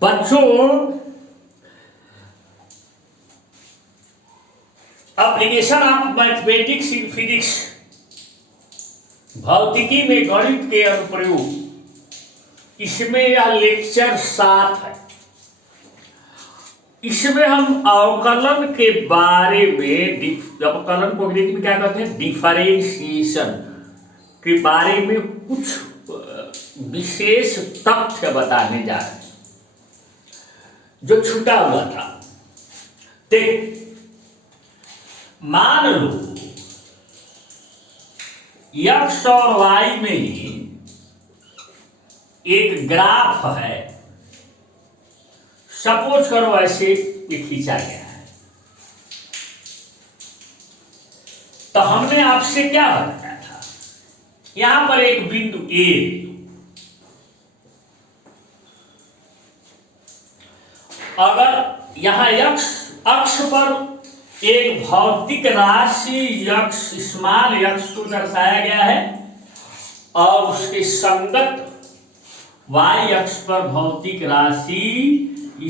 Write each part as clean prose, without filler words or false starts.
बच्चों, application of mathematics in physics, भौतिकी में गणित के अनुप्रयोग, इसमें यह लेक्चर 7 है। इसमें हम अवकलन के बारे में, अवकलन को अंग्रेजी में क्या कहते हैं, डिफरेंशिएशन के बारे में कुछ विशेष तथ्य बताने जा रहे हैं जो छूटा हुआ था। देख, मान लो x और y में ही एक ग्राफ है, सपोज करो ऐसे ये खींचा गया है। तो हमने आपसे क्या बताया था, यहां पर एक बिंदु A, अगर यहां x अक्ष पर एक भौतिक राशि स्मॉल x को दर्शाया गया है और उसके संगत y अक्ष पर भौतिक राशि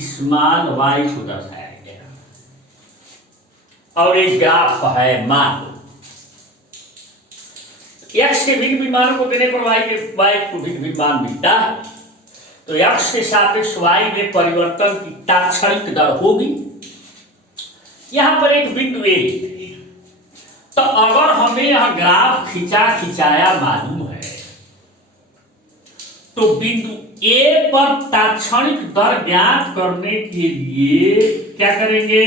स्मॉल y को दर्शाया गया और एक ग्राफ है। मान लो x के भिन्न भिन्न मानों को देने पर y को भिन्न भिन्न मान मिलता है। तो x के सापेक्ष y में परिवर्तन की तात्क्षणिक दर होगी। यहां पर एक बिंदु A, तो अगर हमें यह ग्राफ खिंचाया मालूम है तो बिंदु A पर तात्क्षणिक दर ज्ञात करने के लिए क्या करेंगे,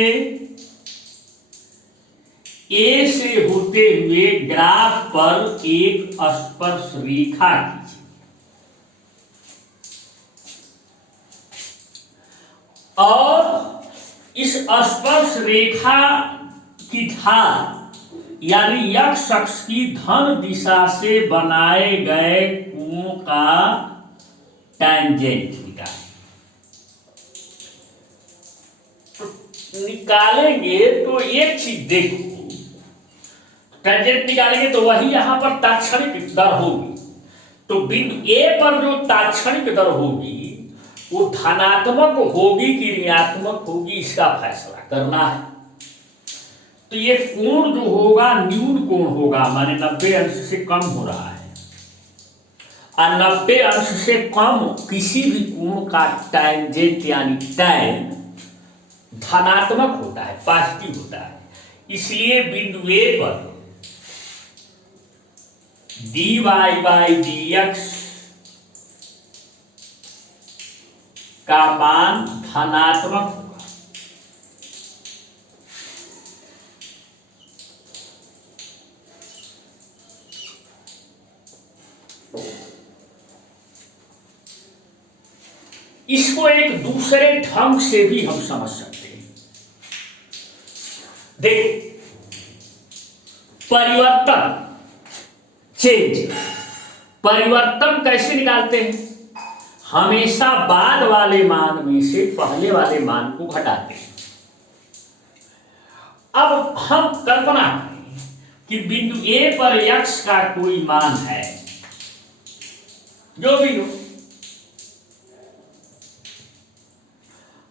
A से होते हुए ग्राफ पर एक स्पर्श रेखा खींचिए और इस स्पर्श रेखा की ढाल यानी x अक्ष की धन दिशा से बनाए गए कोण का टेंजेंट निकालेंगे। तो एक चीज देखो, टेंजेंट निकालेंगे तो वही यहां पर तात्क्षणिक दर होगी। तो बिंदु A पर जो तात्क्षणिक दर होगी वो धनात्मक होगी कि ऋणात्मक होगी, इसका फैसला करना है। तो ये कोण जो होगा न्यून कोण होगा, माने 90 अंश से कम हो रहा है और 90 अंश से कम किसी भी कोण का टेंजेंट यानी टैन धनात्मक होता है, पॉजिटिव होता है। इसलिए बिंदु A पर dy/dx का मान धनात्मक होगा। इसको एक दूसरे ढंग से भी हम समझ सकते हैं। देख, परिवर्तन, चेंज, परिवर्तन कैसे निकालते हैं, हमेशा बाद वाले मान में से पहले वाले मान को घटाते हैं। अब हम कल्पना करें कि बिंदु A पर x का कोई मान है, जो भी हो,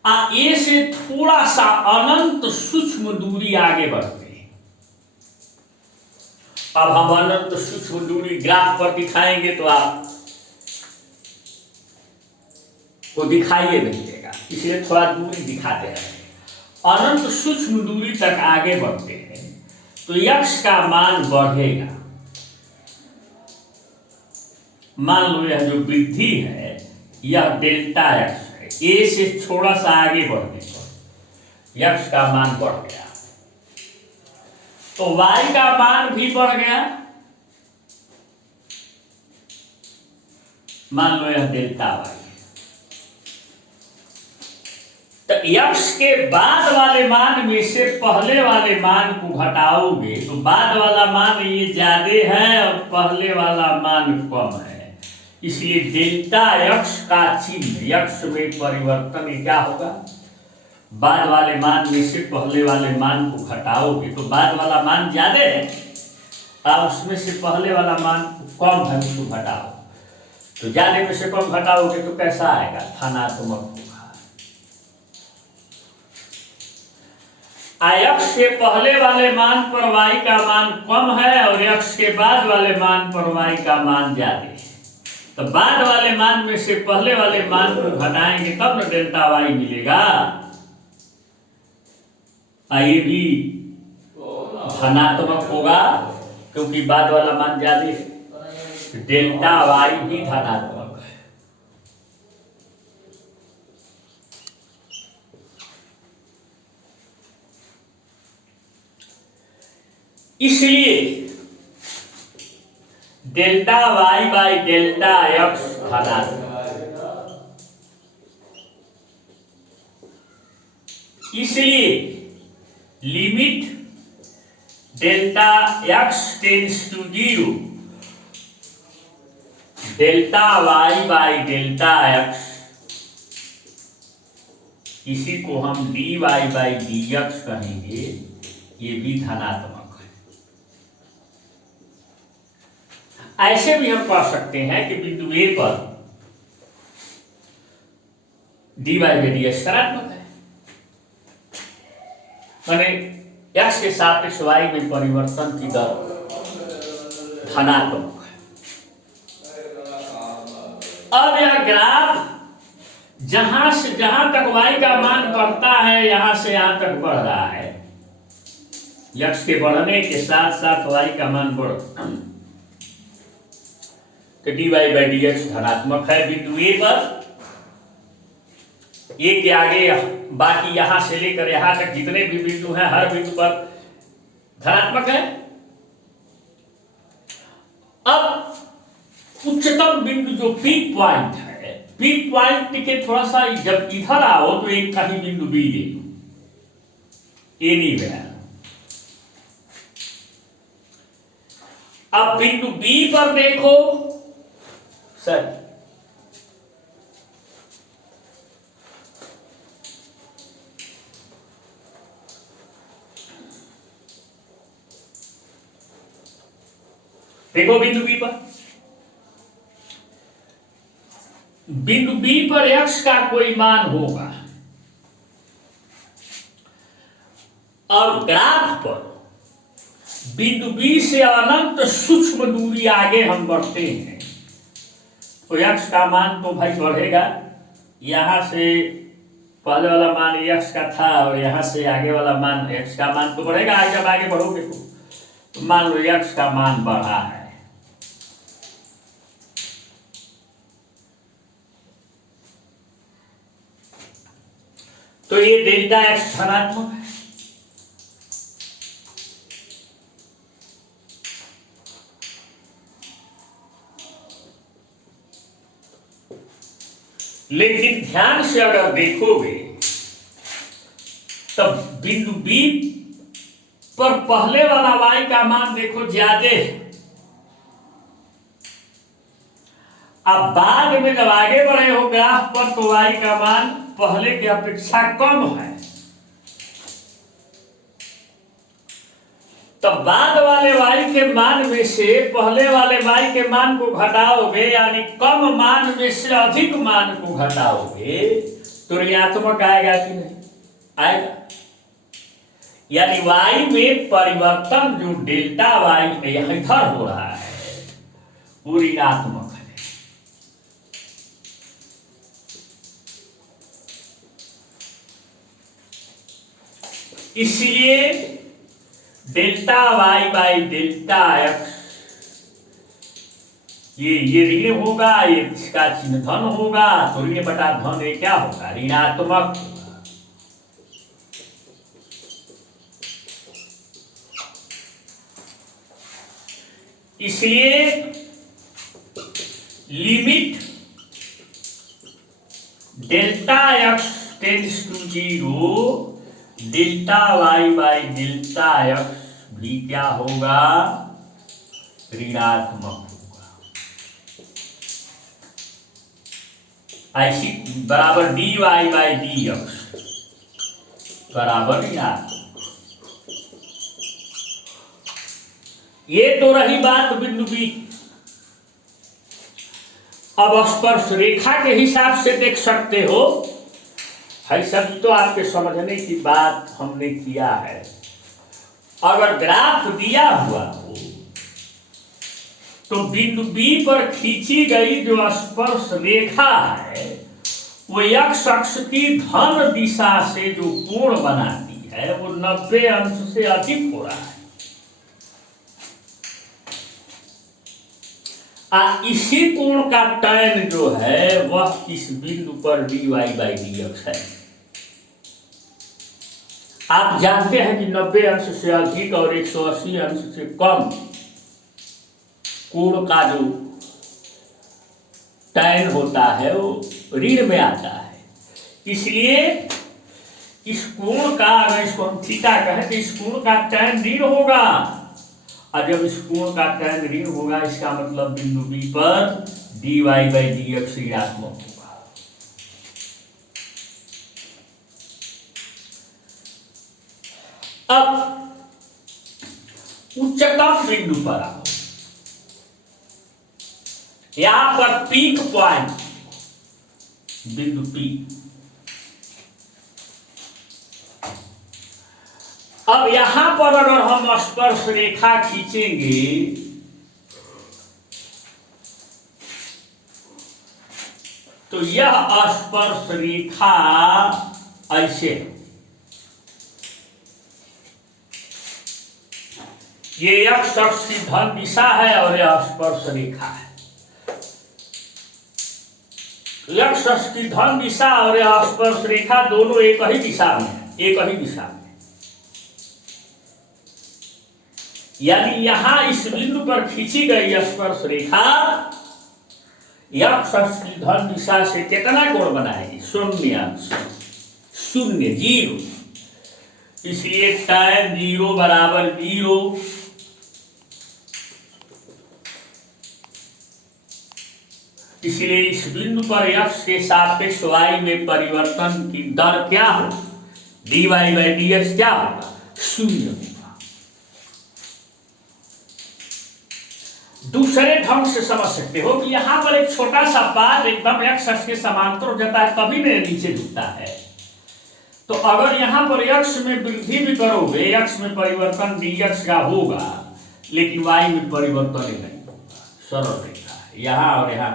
A से थोड़ा सा अनंत सूक्ष्म दूरी आगे बढ़ते हैं। अब हम अनंत सूक्ष्म दूरी ग्राफ पर दिखाएंगे तो आप को दिखाइए नहीं देगा, इसलिए थोड़ा दूरी दिखाते हैं। अनंत सूक्ष्म दूरी तक आगे बढ़ते हैं तो x का मान बढ़ेगा। मान लो यह जो वृद्धि है यह डेल्टा x है। A से थोड़ा सा आगे बढ़ने पर x का मान बढ़ गया तो y का मान भी बढ़ गया। मान लो यह डेल्टा y, तो x के बाद वाले मान में से पहले वाले मान को घटाओगे तो बाद वाला मान ये ज्यादा है और पहले वाला मान कम है। इसलिए डेल्टा x का चिन्ह, x में परिवर्तन क्या होगा, बाद वाले मान में से पहले वाले मान को घटाओगे तो बाद वाला मान ज्यादा है और उसमें से पहले वाला मान कम है, उसको घटाओ तो ज्यादा में से कम घटाओगे तो कैसा आएगा, धनात्मक होगा। x के पहले वाले मान पर y का मान कम है और x के बाद वाले मान पर y का मान ज्यादा है, तो बाद वाले मान में से पहले वाले मान को घटाएंगे तब न डेल्टा y मिलेगा। ये भी धनात्मक होगा क्योंकि बाद वाला मान ज्यादा है, डेल्टा y भी धनात्मक है। इसलिए delta y by delta x धनात्मक, इसलिए limit delta x tends to 0 delta y by delta x, इसी को हम dy बाई dx कहेंगे, ये भी धनात्मक है। ऐसे भी हम कह सकते हैं कि बिंदु A पर dy बाई dx ऋणात्मक है, माने x के सापेक्ष y में परिवर्तन की दर धनात्मक है। अब यह ग्राफ जहां से जहां तक y का मान बढ़ता है यहां से यहां तक बढ़ रहा है, x के बढ़ने के साथ साथ y का मान बढ़, तो dy बाई dx धनात्मक है बिंदु A पर। ए के आगे बाकी यहां से लेकर यहां तक जितने भी बिंदु हैं हर बिंदु पर धनात्मक है। अब उच्चतम बिंदु जो पीक पॉइंट है, पीक पॉइंट के थोड़ा सा जब इधर आओ तो एक कहीं बिंदु बी ले लो, ए नहीं गया। अब बिंदु बी पर देखो सर, देखो बिंदु बी पर, बिंदु बी पर x का कोई मान होगा और ग्राफ पर बिंदु बी से अनंत सूक्ष्म दूरी आगे हम बढ़ते हैं तो x का मान तो भाई बढ़ेगा। यहां से पहले वाला मान x का था और यहां से आगे वाला मान x का मान तो बढ़ेगा। आगे जब आगे बढ़ोगे तो मान लो x का मान बढ़ा है, तो ये डेल्टा x धनात्मक है। लेकिन ध्यान से अगर देखोगे तब बिंदु बी पर पहले वाला y का मान देखो ज्यादा है, अब बाद में जब आगे बढ़े हो ग्राफ पर तो y का मान पहले की अपेक्षा कम है, तब बाद वाले y के मान में से पहले वाले y के मान को घटाओगे, यानी कम मान में से अधिक मान को घटाओगे तो ऋणात्मक आएगा कि नहीं आएगा। यानी y में परिवर्तन जो डेल्टा y इधर हो रहा है वो ऋणात्मक है। इसलिए delta y by delta x ये ऋण होगा, ये इसका चिन्ह धन होगा, तो ऋण बटा धन ये क्या होगा ऋणात्मक होगा। इसलिए limit delta x tends to 0 delta y by delta x भी क्या होगा ऋणात्मक होगा। ऐसी बराबर dy बाई dx बराबर ऋणात्मक। ये तो रही बात बिंदु बी। अब स्पर्श रेखा के हिसाब से देख सकते हो, है सभी तो आपके समझने की बात हमने किया है। अगर ग्राफ दिया हुआ हो तो बिंदु बी पर खींची गई जो स्पर्श रेखा है वो एक्स अक्ष की धन दिशा से जो कोण बनाती है वो 90 अंश से अधिक हो रहा है। इसी कोण का tan जो है वह इस बिंदु पर dy/dx है। आप जानते हैं कि 90 अंश से अधिक और 180 अंश से कम कोण का जो tan होता है वो ऋण में आता है। इसलिए इस कोण का, अगर इसको हम थीटा कहें तो इस कोण का tan ऋण होगा, और जब इस कोण का tan ऋण होगा इसका मतलब बिंदु बी पर dy/dx ऋणात्मक होगा। अब उच्चतम बिंदु पर आओ, यहां पर पीक पॉइंट बिंदु पी। अब यहां पर अगर हम स्पर्श रेखा खींचेंगे तो यह स्पर्श रेखा ऐसे, ये एक्स अक्ष की धन दिशा है और यह स्पर्श रेखा है। एक्स अक्ष की धन दिशा और यह स्पर्श रेखा दोनों एक ही दिशा में, यानी यहां इस बिंदु पर खींची गई स्पर्श रेखा एक्स अक्ष की धन दिशा से कितना कोण बनाएगी? 0 अंश, 0। इसलिए tan 0 बराबर 0। इसलिए इस बिंदु पर x के सापेक्ष y में परिवर्तन की दर क्या हो? dy/dx क्या होगा? 0 होगा। दूसरे ढंग से समझ सकते हो कि यहां पर एक छोटा सा पाद एकदम x अक्ष के समांतर हो जाता है, तभी मेरे नीचे झुकता है। तो अगर यहां पर x में वृद्धि भी करोगे, x में परिवर्तन dx का होगा, लेकिन y में परिवर्तन ही नहीं होगा। सरल रेखा है यहाँ और यहाँ,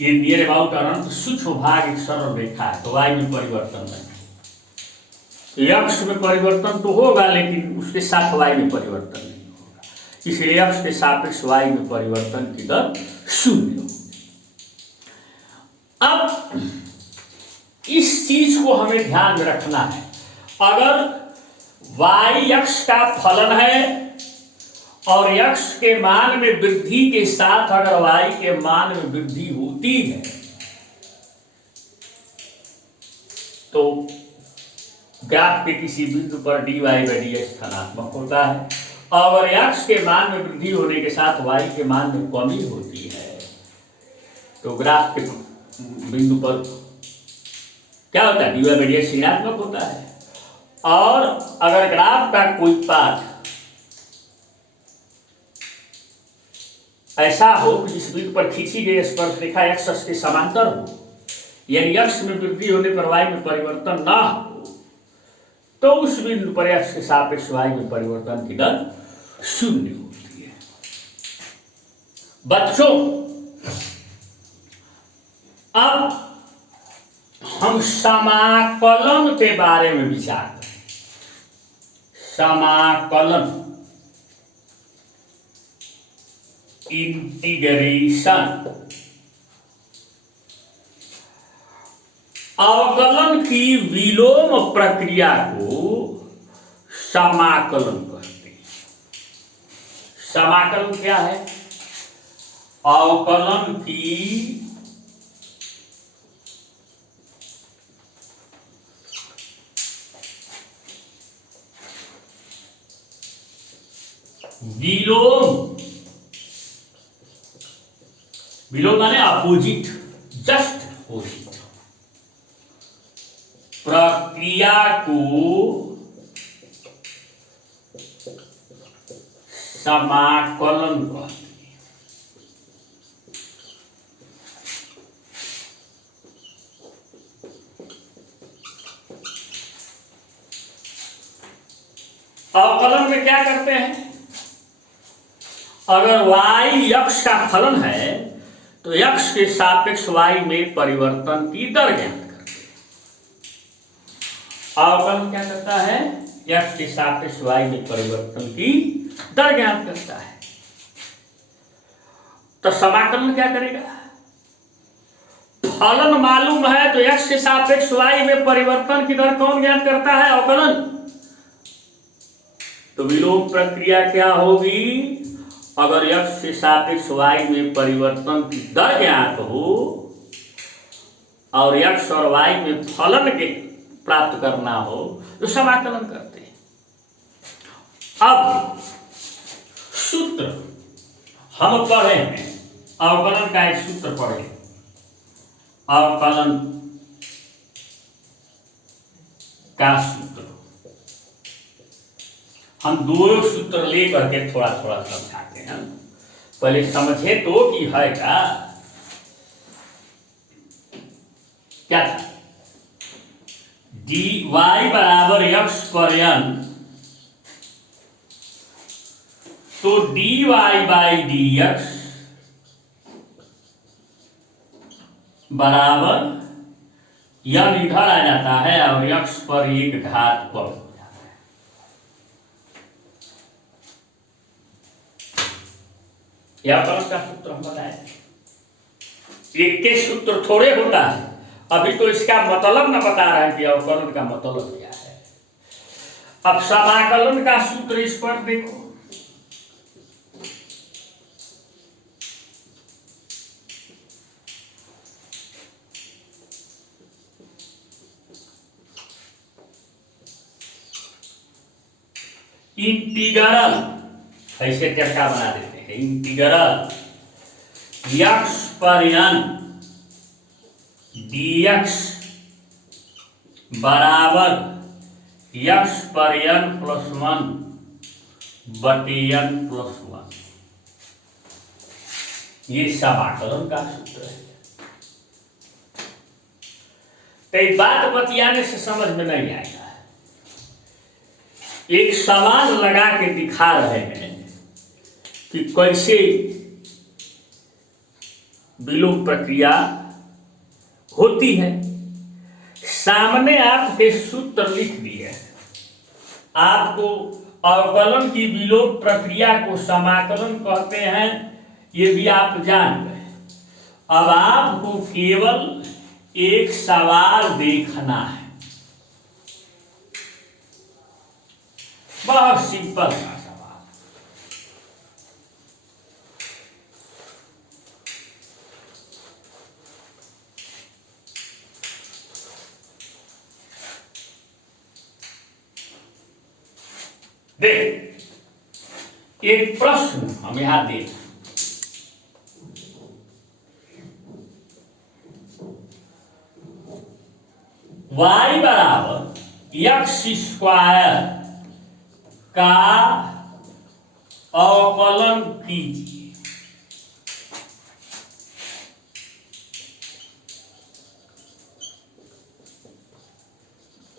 ये नियर अबाउट अनंत सूक्ष्म भाग एक सरल रेखा है, तो y में परिवर्तन नहीं। x में परिवर्तन तो होगा लेकिन उसके साथ y में परिवर्तन नहीं होगा, इसलिए x के सापेक्ष y में परिवर्तन की दर 0 होगी। अब इस चीज को हमें ध्यान में रखना है। अगर y x का फलन है और x के मान में वृद्धि के साथ अगर y के मान में वृद्धि होती है तो ग्राफ के किसी बिंदु पर dy/dx धनात्मक होता है, और x के मान में वृद्धि होने के साथ y के मान में कमी होती है तो ग्राफ के बिंदु पर क्या होता है? dy/dx ऋणात्मक होता है। और अगर ग्राफ का कोई पाथ ऐसा हो कि जिस बिंदु पर खींची गई स्पर्श रेखा x अक्ष के समांतर हो, यानी x में वृद्धि होने पर y में परिवर्तन ना हो, तो उस बिंदु पर x के सापेक्ष y में परिवर्तन की दर 0 होती है। बच्चों, अब हम समाकलन के बारे में विचार करें। समाकलन, इंटीग्रेशन, अवकलन की विलोम प्रक्रिया को समाकलन कहते हैं। समाकलन क्या है? अवकलन की विलोम माने अपोजिट, जस्ट अपोजिट प्रक्रिया को समाकलन कहते हैं। अवकलन में क्या करते हैं, अगर y x का फलन है तो x के सापेक्ष y में परिवर्तन की दर ज्ञात करते हैं। अवकलन क्या करता है, x के सापेक्ष y में परिवर्तन की दर ज्ञात करता है। तो समाकलन क्या करेगा, फलन मालूम है तो x के सापेक्ष y में परिवर्तन की दर कौन ज्ञात करता है, अवकलन। तो विलोम प्रक्रिया क्या होगी, अगर x के सापेक्ष y में परिवर्तन की दर ज्ञात हो और x और y में फलन के प्राप्त करना हो तो समाकलन करते हैं। अब सूत्र हम पढ़े हैं, अवकलन का एक सूत्र पढ़े, अवकलन का सूत्र हम दो सूत्र लेकर के थोड़ा थोड़ा समझाते हैं। पहले समझे तो कि है क्या था, dy बराबर x पर n, तो dy बाई dx बराबर n इधर आ जाता है और x पर एक घात पर हो जाता है। यह अवकलन का सूत्र हम बताए, एक के सूत्र थोड़े होता है, अभी तो इसका मतलब न बता रहा है कि अवकलन का मतलब क्या है। अब समाकलन का सूत्र इस पर देखो, इंटीग्रल ऐसे चर्चा बना देते हैं, इंटीग्रल x पर n dx बराबर x पर n प्लस 1 बटे n प्लस 1, ये समाकलन का सूत्र है। कई बात बतियाने से समझ में नहीं आएगा, एक सवाल लगा के दिखा रहे हैं कि कैसे विलोम प्रक्रिया होती है। सामने आपके सूत्र लिख दिए, आपको अवकलन की विलोम प्रक्रिया को समाकलन कहते हैं, ये भी आप जान गए। अब आपको केवल एक सवाल देखना है, बहुत सिंपल सा सवाल। देख, एक प्रश्न हम यहां देख, y बराबर एक्स स्क्वायर का अवकलन कीजिए।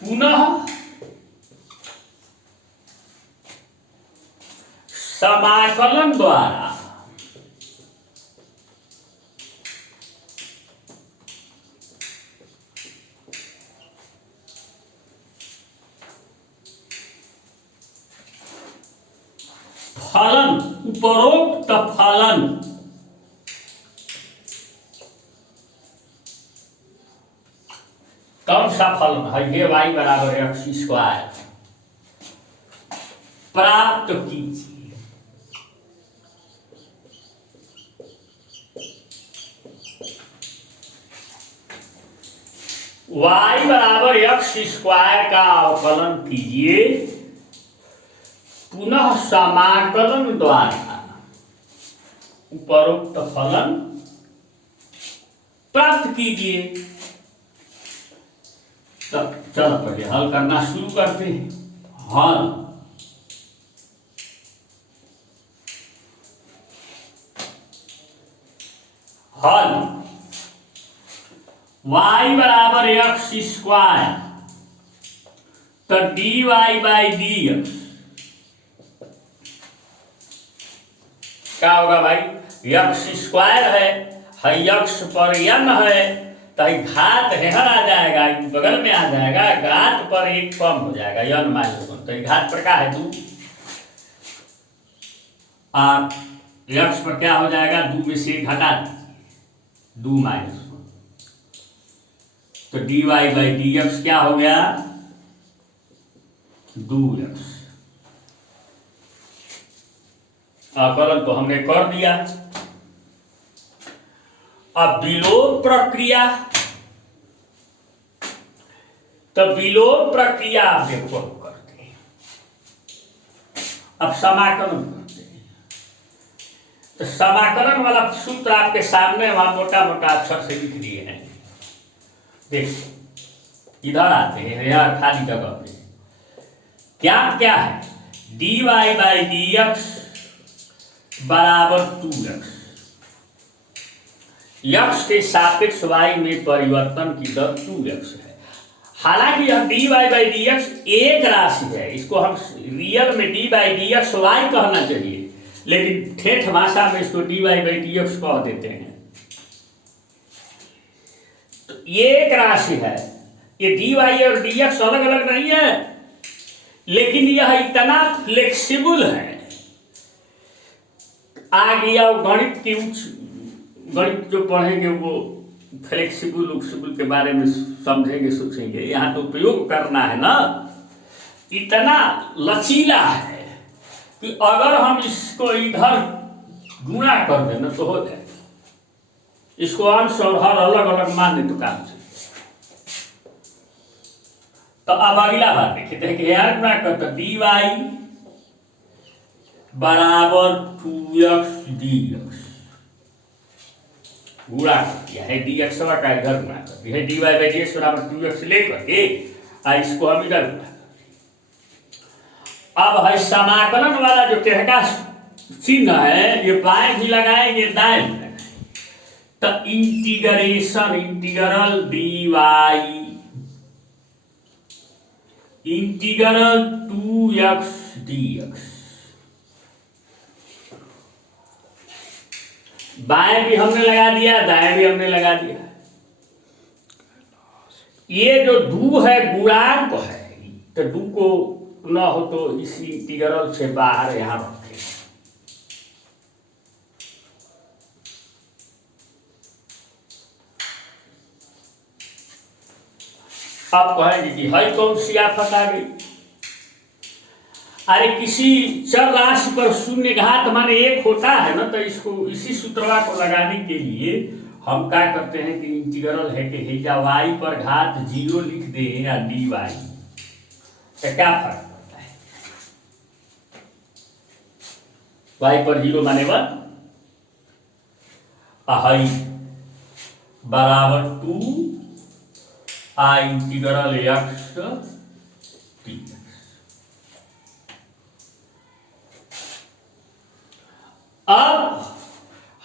पुनः समाकलन द्वारा फलन, उपरोक्त फलन कौन सा फलन है, ये y बराबर एक्स स्क्वायर प्राप्त कीजिए। y बराबर एक्स स्क्वायर का अवकलन कीजिए, पुनः समाकलन द्वारा उपरोक्त फलन प्राप्त कीजिए। तब चलो पहले हल करना शुरू करते हैं। हल, हल y बराबर एक्स स्क्वायर, तो dy बाई डी एक्स क्या होगा भाई, यक्स स्क्वायर है यक्स पर n है, तो घात हेहर आ जाएगा, बगल में आ जाएगा, घात पर एक कम हो जाएगा n माइनस वन, तो घात पर क्या है 2, और यक्स पर क्या हो जाएगा 2 में से घटा दीजिए 2 माइनस वन, तो dy बाई डी एक्स क्या हो गया 2x। आकलन तो हमने कर दिया। अब विलोम प्रक्रिया, तो विलोम प्रक्रिया आप देखो करते हैं। अब समाकलन करते हैं, तो समाकलन वाला सूत्र आपके सामने वहां मोटा मोटा अक्षर से लिख दिए हैं, देखो इधर आते हैं यार खाली जगह पे, क्या क्या है, dy बाई डी एक्स बराबर 2x, यक्स के सापेक्ष y में परिवर्तन की दर 2x है। हालांकि यह dy बाई डी एक्स एक राशि है, इसको हम रियल में D by D X Y कहना चाहिए, लेकिन ठेठ भाषा में इसको dy बाई डी एक्स कह देते हैं। तो ये एक राशि है, ये dy और dx अलग अलग नहीं है, लेकिन यह इतना फ्लेक्सिबल है। आ गया गणित की गणित जो पढ़ेंगे वो फ्लेक्सिबल उक्सिबल के बारे में समझेंगे सोचेंगे, यहाँ तो उपयोग करना है ना, इतना लचीला है कि अगर हम इसको इधर गुणा कर दें ना तो हो जाए, इसको अंश और हर अलग अलग मान तो काम से। तो अब अगला बात देखते हैं कि यार गुणा करते डी वाई बराबर 2x dx, गुणा किया है dx का इधर गुणा कर दिया है, dy बाई डी एक्स बराबर 2x लेकर के इसको हम इधर गुणा कर। अब है समाकलन वाला जो कहका चिन्ह है, ये बाएं भी लगाएंगे दाएं भी लगाएंगे, तो integration integral D Y integral 2x dx, बाएं भी हमने लगा दिया दाएं भी हमने लगा दिया। ये जो दू है गुणांक है, तो दू को न हो तो इसी इंटीग्रल से बाहर यहां रखें, आप कहेंगे कि है कौन सी आफत आ गई। अरे किसी चर राशि पर शून्य घात माने एक होता है ना, तो इसको इसी सूत्रवा को लगाने के लिए हम क्या करते हैं कि इंटीग्रल है कि हेजा वाई पर घात 0 लिख दें या डी वाई, तो क्या फर्क पड़ता है, वाई पर 0 माने 1 आई बराबर 2 आई इंटीग्रल एक्स टी। अब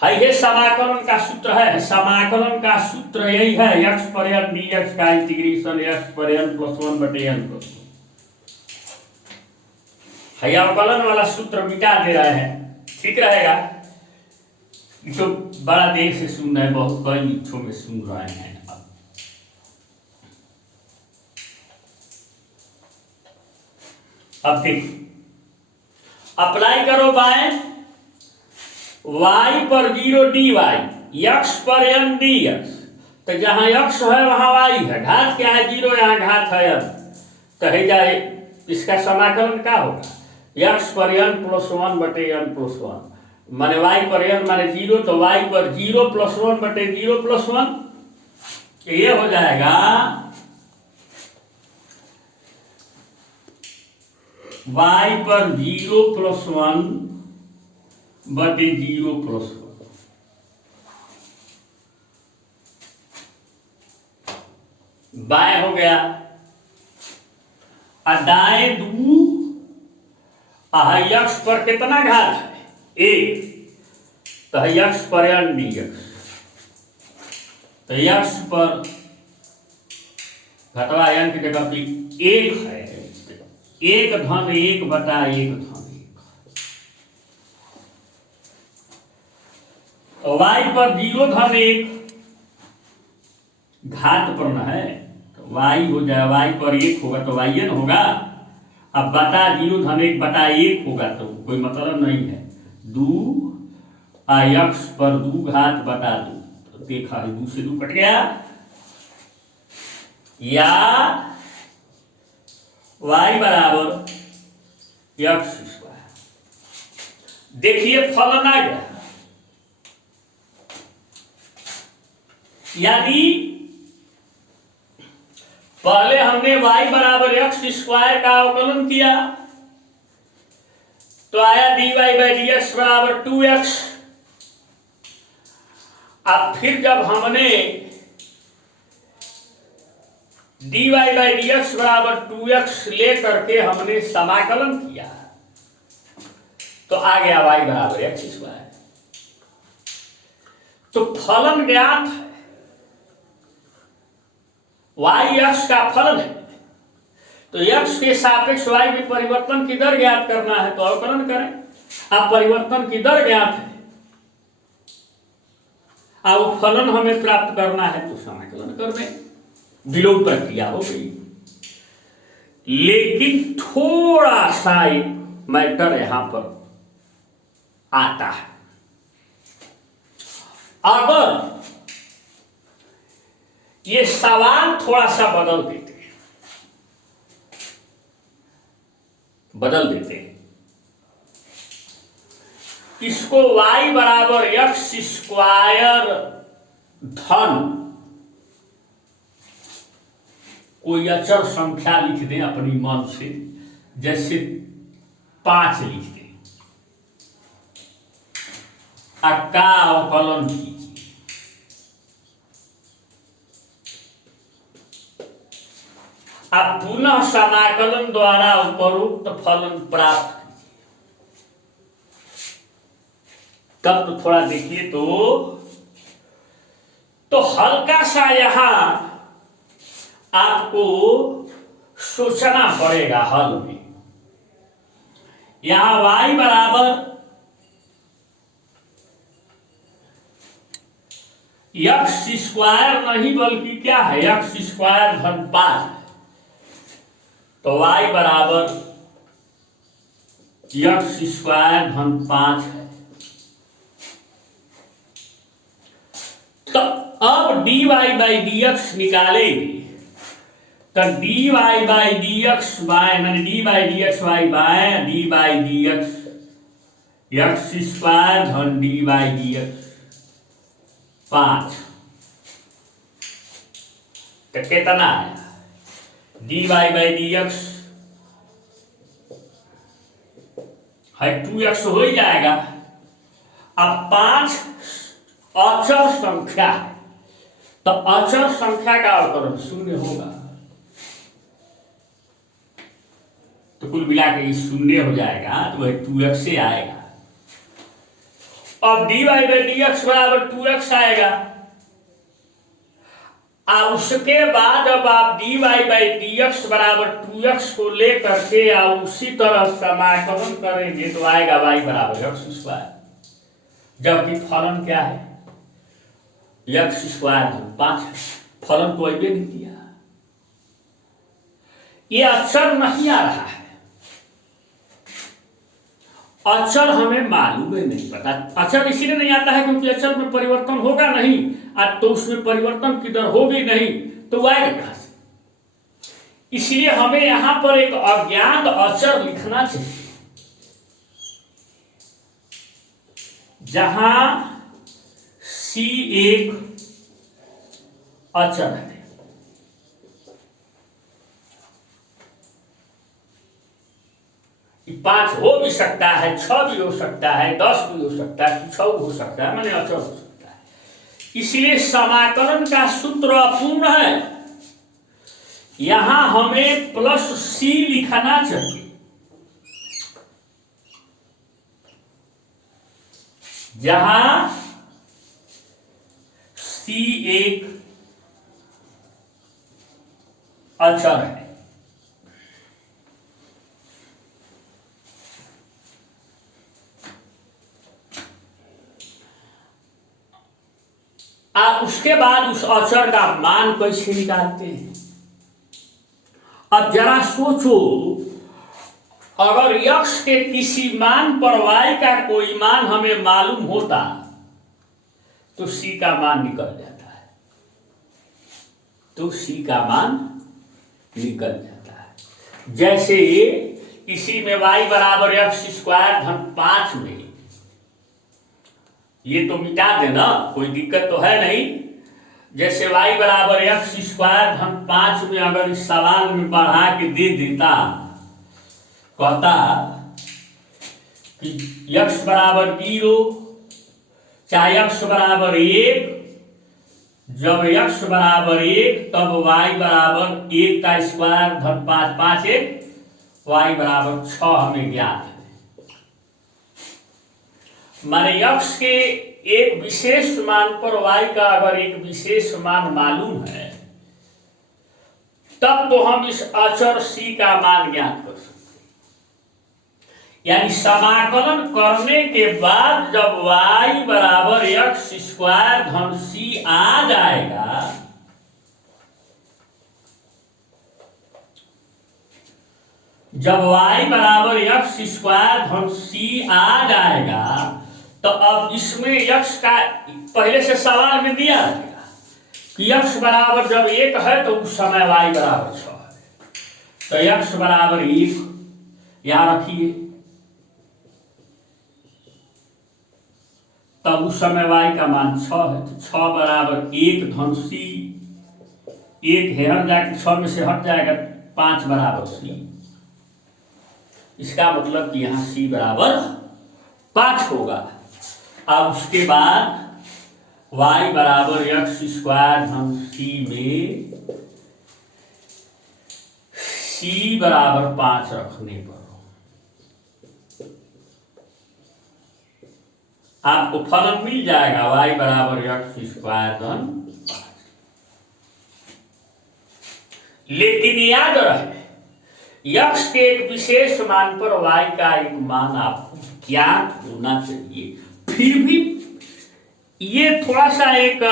है समाकलन का सूत्र है, समाकलन का सूत्र यही है, x पर n dx का इंटीग्रेशन x पर n प्लस 1 बटे n प्लस 1। है अवकलन वाला सूत्र मिटा दे रहे हैं, ठीक रहेगा। तो बड़ा देर से सुन रहे हैं, बहुत कई इच्छों में सुन रहे हैं। अब देखो अप्लाई करो बाएं, y पर 0 dy, x पर n dx, तो जहां x है वहां y है, घात क्या है 0, यहाँ घात है n, तो है जाए इसका समाकलन क्या होगा, x पर n प्लस 1 बटे n प्लस 1 माने y पर n माने 0, तो y पर 0 प्लस 1 बटे 0 प्लस 1, ये हो जाएगा y पर 0 प्लस 1 बटे 0 प्लस 1, बाएं हो गया, और दाएं 2, x पर कितना घात है 1, तो x पर n dx, तो x पर घटवा n की जगह पे 1 है, 1 धन 1 बटा 1 धन 1, वाई पर 0-1 घात पर न है, तो वाई हो जाए, वाई पर 1 होगा तो वाई न होगा। अब बटा 0-1/1 होगा तो कोई मतलब नहीं है। 2 x पर 2 घात बटा 2, तो देखा 2 से 2 कट गया। या y बराबर x²। देखिए फलन आ गया, यानी पहले हमने y बराबर x² का अवकलन किया तो आया dy/dx बराबर 2x। अब फिर जब हमने dy/dx बराबर 2x ले करके हमने समाकलन किया तो आ गया y बराबर x²। तो फलन ज्ञात है, y x का फलन है, तो x के सापेक्ष y में परिवर्तन की दर ज्ञात करना है तो अवकलन करें। अब परिवर्तन की दर ज्ञात है, अब फलन हमें प्राप्त करना है तो समाकलन कर दें, विलोम प्रक्रिया हो गई। लेकिन थोड़ा सा मैटर यहां पर आता है। अगर ये सवाल थोड़ा सा बदल देते इसको y बराबर x² धन कोई अचर संख्या लिख दें अपनी मन से, जैसे 5 लिख दें, का अवकलन कीजिए। अब पुनः समाकलन द्वारा उपरोक्त फलन प्राप्त कीजिए। तब तो थोड़ा देखिए तो हल्का सा यहां आपको सोचना पड़ेगा हल में। यहां y बराबर x² नहीं बल्कि क्या है x² धन 5, तो y बराबर x² धन 5 है। तो अब dy/dx निकालेंगे तो dy/dx मैंने dy/dxy बाय dy/dx x² धन dy/dx 5, तो कितना आया dy/dx है 2x हो ही जाएगा। अब 5 अचर संख्या है तो अचर संख्या का अवकलन 0 होगा, तो कुल मिला के 0 हो जाएगा, तो वह 2x से आएगा। अब dy/dx बराबर 2x आएगा। और उसके बाद अब आप dy/dx बराबर 2x को लेकर के और उसी तरह समाकलन करेंगे तो आएगा y बराबर x², जबकि फलन क्या है x² 5 है। फलन तो अभी नहीं दिया, ये अक्षर नहीं आ रहा है, अचर हमें मालूम है नहीं पता। अचर इसीलिए नहीं आता है क्योंकि अचर में परिवर्तन होगा नहीं, तो उसमें परिवर्तन की दर होगी नहीं, तो आएगा कहां से। इसलिए हमें यहां पर एक अज्ञात अचर लिखना चाहिए, जहां c एक अचर है। पांच हो भी सकता है, 6 भी हो सकता है, 10 भी हो सकता है, 6 हो सकता है, मैंने अचर हो सकता है। इसलिए समाकलन का सूत्र अपूर्ण है, यहां हमें +c लिखना चाहिए, जहां c एक अचर है। उसके बाद उस अचर का मान कैसे निकालते हैं? अब जरा सोचो, अगर यक्ष के किसी मान पर y का कोई मान हमें मालूम होता तो c का मान निकल जाता है, तो c का मान निकल जाता है। जैसे इसी में y बराबर x स्क्वायर धन 5 में, ये तो मिटा देना, कोई दिक्कत तो है नहीं। जैसे y बराबर x स्क्वायर धन 5 में अगर इस सवाल में बढ़ा के दे देता, कहता कि x बराबर 0 चाहे x बराबर 1, जब x बराबर 1 तब y बराबर 1 का स्क्वायर धन 5, 5 1 y बराबर 6 हमें ज्ञात है। माने x के एक विशेष मान पर y का अगर एक विशेष मान मालूम है, तब तो हम इस अचर c का मान ज्ञात कर सकते हैं। यानी समाकलन करने के बाद जब y बराबर x स्क्वायर धन c आ जाएगा, जब y बराबर x स्क्वायर धन c आ जाएगा, तो अब इसमें x का पहले से सवाल में दिया गया कि x बराबर जब 1 है तो उस समय y बराबर 6 है, तो x बराबर 1 यहां रखिए, तब उस समय y का मान 6 है, तो 6 बराबर 1 धन c, 1 है हट जाएगा, 6 में से हट जाएगा, 5 बराबर c। इसका मतलब कि यहां c बराबर 5 होगा। अब उसके बाद y बराबर x स्क्वायर धन c में c बराबर 5 रखने पर आपको फलन मिल जाएगा y बराबर x स्क्वायर धन 5। लेकिन याद रहे, x के एक विशेष मान पर y का एक मान आपको ज्ञात होना चाहिए। फिर भी ये थोड़ा सा एक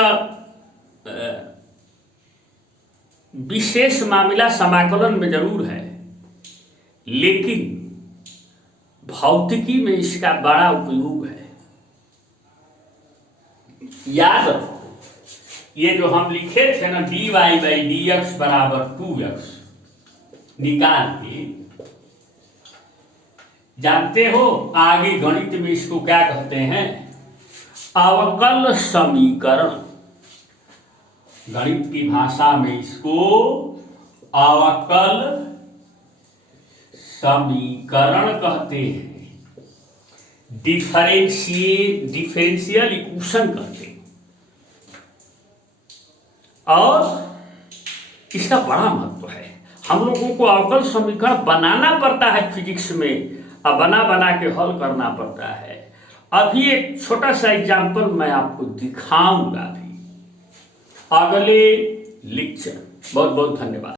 विशेष मामला समाकलन में जरूर है, लेकिन भौतिकी में इसका बड़ा उपयोग है। याद रखो, ये जो हम लिखे थे ना dy बाई dx बराबर 2x, निकाल के, जानते हो आगे गणित में इसको क्या कहते हैं? अवकल समीकरण। गणित की भाषा में इसको अवकल समीकरण कहते हैं, डिफरेंशियल इक्वेशन कहते हैं। और इसका बड़ा महत्व है। हम लोगों को अवकल समीकरण बनाना पड़ता है फिजिक्स में, अब बना बना के हल करना पड़ता है। अभी एक छोटा सा एग्जाम्पल मैं आपको दिखाऊंगा भी अगले लेक्चर। बहुत बहुत धन्यवाद।